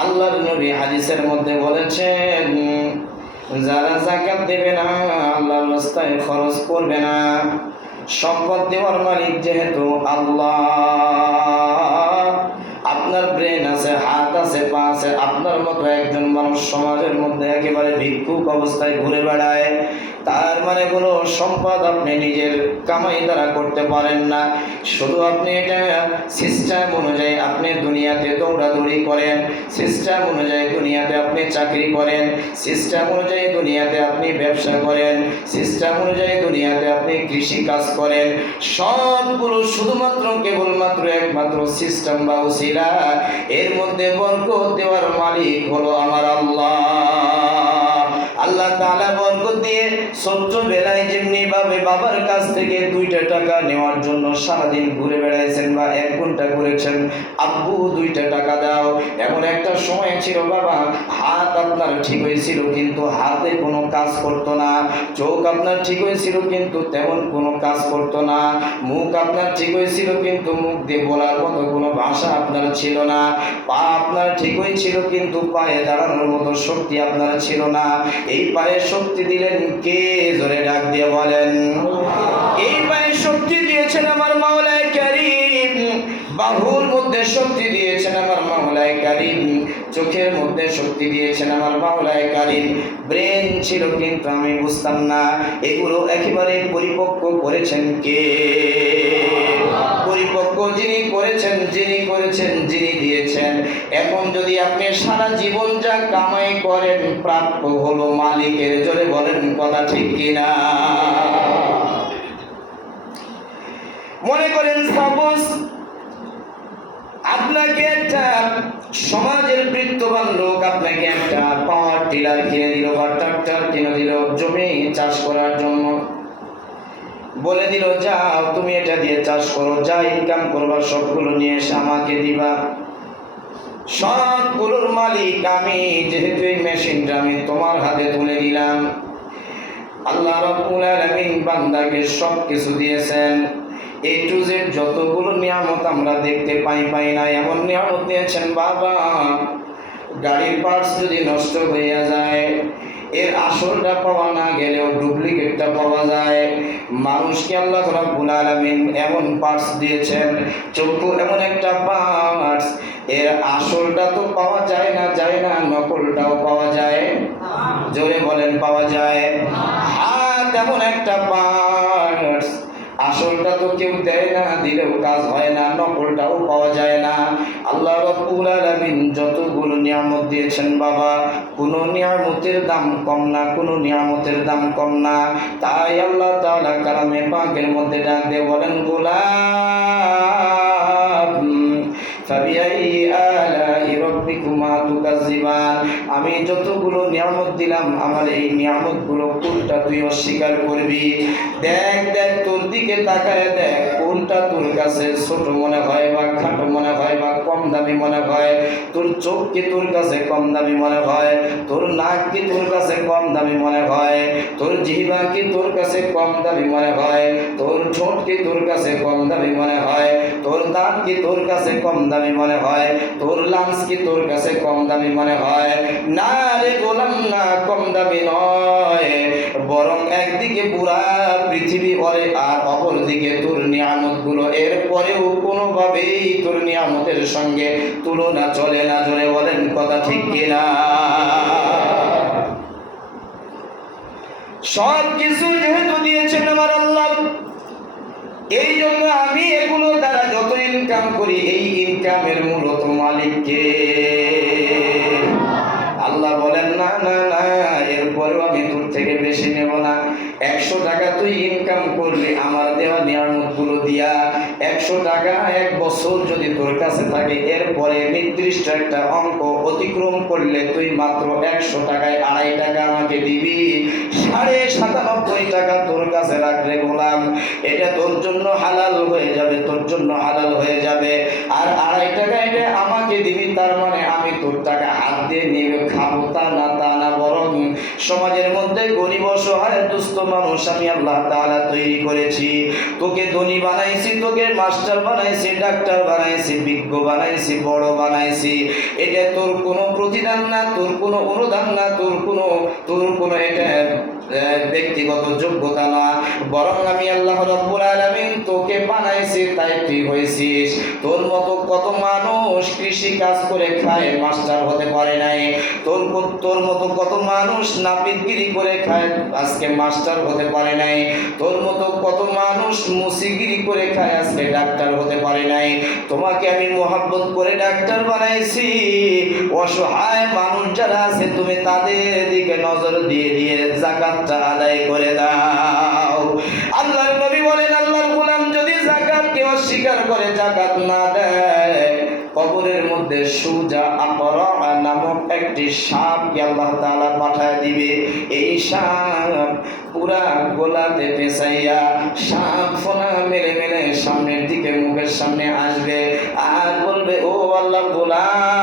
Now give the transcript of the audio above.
আল্লাহর নবী হাদিসের মধ্যে বলেছেন, যারা যাকাত দেবে না, আল্লাহর রাস্তায় খরচ করবে না, সম্পদ দেওয়ার মালিক যেহেতু আল্লাহ। আপনার ব্রেন আছে, হাত আছে, পা আছে, আপনার মতো একজন মানুষ সমাজের মধ্যে একেবারে ভিক্ষুক অবস্থায় ঘুরে বেড়ায়, তার মানে কোনো সম্পদ আপনি নিজের কামাই দ্বারা করতে পারেন না। শুধু আপনি এটা সিস্টেম অনুযায়ী আপনি দুনিয়াতে দৌড়াদৌড়ি করেন, সিস্টেম অনুযায়ী দুনিয়াতে আপনি চাকরি করেন, সিস্টেম অনুযায়ী দুনিয়াতে আপনি ব্যবসা করেন, সিস্টেম অনুযায়ী দুনিয়াতে আপনি কৃষি কাজ করেন, সবগুলো শুধুমাত্র কেবলমাত্র একমাত্র সিস্টেম বা উসিলা। এর মধ্যে বরকত দেওয়ার মালিক হলো আমার আল্লাহ। আল্লাহ তাআলা বরকত দিয়ে ছোট্টবেলায় যেমনি ভাবে বাবার কাছ থেকে 2টা টাকা নেওয়ার জন্য সারাদিন ঘুরে বেড়াইছেন বা 1 ঘন্টা ঘুরেছেন, আব্বু 2টা টাকা দাও। এমন একটা সময় ছিল বাবা, হাত আপনার ঠিক হয়েছিল কিন্তু হাতে কোনো কাজ করতো না, চোখ আপনার ঠিক হয়েছিল কিন্তু তেমন কোনো কাজ করতো না, মুখ আপনার ঠিক হয়েছিল কিন্তু মুখ দিয়ে বলার মতো কোনো ভাষা আপনার ছিল না, পা আপনার ঠিক হয়েছিল কিন্তু পায়ে দাঁড়ানোর মতো শক্তি আপনার ছিল না। এই পায়ে শক্তি দিলেন কে? জোরে ডাক দিয়ে বলেন। এই পায়ে শক্তি দিয়েছেন আমার মাওলায়ে কারীম, বাহুর মধ্যে শক্তি দিয়েছেন আমার মাওলায়ে কারীম, চোখের মধ্যে শক্তি দিয়েছেন আমার মাওলায়ে কারীম। ব্রেন ছিল কিন্তু আমি বুঝতাম না। এগুলো একেবারে পরিপক্ক করেছেন কে? পরিপক্ক যিনি করেছেন, যিনি দিয়েছেন। এখন যদি আপনি সারা জীবন যা কামাই করেন, প্রাপ্য হলো মালিকের। জোরে বলেন কথা ঠিক কিনা? মনে করেন সাপোজ আপনাকে একটা সমাজের বৃত্তবান লোক আপনাকে একটা পাওয়ার টিলার কিনে দিল বা ট্রাক্টর কিনে দিল জমি চাষ করার জন্য, বলে দিল যাও তুমি এটা দিয়ে চাষ করো, যা ইনকাম করবা সবগুলো নিয়ে এসে আমাকে দিবা। সবগুলোর মালিক আমি, যেহেতু এই মেশিনটা আমি তোমার হাতে তুলে দিলাম। আল্লাহ রাব্বুল আলামিন বান্দাকে সব কিছু দিয়েছেন, এ টু জেড যতগুলো নিয়ামত আমরা দেখতে পাই না, এমন নিয়ামত দিয়েছেন বাবা। গাড়ির পার্টস যদি নষ্ট হইয়া যায়, এর আসলটা পাওয়া না গেলেও ডুপ্লিকেটটা পাওয়া যায়। মানুষকে আল্লাহ রাব্বুল আলামিন এমন পার্টস দিয়েছেন, চক্ষু এমন একটা পার্টস, এর আসলটা তো পাওয়া যায় না, নকলটাও পাওয়া যায়। জোরে বলেন পাওয়া যায়। হাত এমন একটা পার্টস, আসলটা তো কেউ দেয় না, দিলেও কাজ হয় না, নকলটাও পাওয়া যায় না। আল্লাহ রাব্বুল আলামিন যতগুলো নিয়ামত দিয়েছেন বাবা, কোনো নিয়ামতের দাম কম না, কোনো নিয়ামতের দাম কম না। তাই আল্লাহ তাআলা কালামে পাকের মধ্যে ডাক দিয়ে বলেন, গোলাম ফাবিআই আলাই রাব্বিকুমা তুকাজ্জিবান। আমি যতগুলো নিয়ামত দিলাম, আমার এই নিয়ামতগুলো কোনটা তুই অস্বীকার করবি? দেখ তোর দিকে তাকায় দেখ, কোনটা তোর কাছে ছোট মনে হয় বা খাটো মনে হয় বা কম দামি মনে হয়? তোর চোখ কি তোর কাছে কম দামি মনে হয়? তোর নাক কি তোর কাছে কম দামি মনে হয়? তোর জিহ্বা কি তোর কাছে কম দামি মনে হয়? তোর ঠোঁট কি তোর কাছে কম দামি মনে হয়? তোর দাঁত কি তোর কাছে কম দামি মনে হয়? তোর লাঞ্চ কি তোর কাছে কম দামি মনে হয়? না রে গোলাম, না, কম দামি নয়, বরং একদিকে পুরা পৃথিবী ওরে আর অপর দিকে তোর নিয়ামতগুলো, এর পরেও কোনোভাবেই তোর নিয়ামতের সঙ্গে তুলনা চলে না। জোরে বলেন কথা ঠিক কিনা? সব কিছু যেহেতু দিয়েছেন আমার আল্লাহ, এই জন্য আমি এগুলো দ্বারা যত ইনকাম করি, এই ইনকামের মূলত মালিককে। আল্লাহ বলেন না, এরপরেও আমি তোর থেকে বেশি নেব না। 100 টাকা তুই ইনকাম করলি আমার দেওয়া নিয়ামতগুলো দিয়া, 100 টাকা 1 বছর যদি তোর কাছে থাকে, এরপরে নির্দিষ্ট একটা অঙ্ক অতিক্রম করলে তুই মাত্র 100 টাকায় 2.5 টাকা আমাকে দিবি। 97.5 টাকা তোর কাছে রাখলে গোলাম, এটা তোর জন্য হালাল হয়ে যাবে, তোর জন্য হালাল হয়ে যাবে। আর 2.5 টাকা এটা আমাকে দিবি, তার মানে আমি তোর টাকা হাত দিয়ে নিয়ে খাবো তা না, বরং সমাজের মধ্যে গরিব অসহায় দুস্থ মানুষ আমি আল্লাহ তাআলা তৈরি করেছি। তোকে ধনী বানাইছি, তোকে মাস্টার বানাইছি, ডাক্তার বানাইছি, বিজ্ঞ বানাইছি, বড় বানাইছি। এটা তোর কোনো প্রতিদান না, তোর কোনো অনুদান না, তোর কোনো এটা ব্যক্তিগত যোগ্যতা না, বরং আমি আল্লাহ রাব্বুল আলামিন তোকে বানাইছি তাই তুই হয়েছিস। তোর মতো কত মানুষ কৃষি কাজ করে খায়, মাস্টার হতে পারে নাই। তোর মতো কত মানুষ নাপিতগিরি করে খায়, আজকে মাস্টার হতে পারে নাই। তোর মতো কত মানুষ মুসিগিরি করে খায়, আজকে ডাক্তার হতে পারে নাই। তোমাকে আমি মোহাব্বত করে ডাক্তার বানাইছি। অসহায় মানুষ যারা আছে তুমি তাদের দিকে নজর দিয়ে দিয়ে যাকাতটা আদায় করে দাও। আল্লাহর নবী বলেন, আল্লাহর গোলাম যদি যাকাতকে অস্বীকার করে, যাকাত না দেয়, কবরের মধ্যে সুজা আকরা নামক একটি সাপকে আল্লাহ তাআলা পাঠায় দিবে। এই সাপ পুরা গোলাতে পেঁচাইয়া সাপ ফোনা মেলে মেলে সামনের দিকে মুখের সামনে আসবে আর বলবে, ও আল্লাহর গোলাম।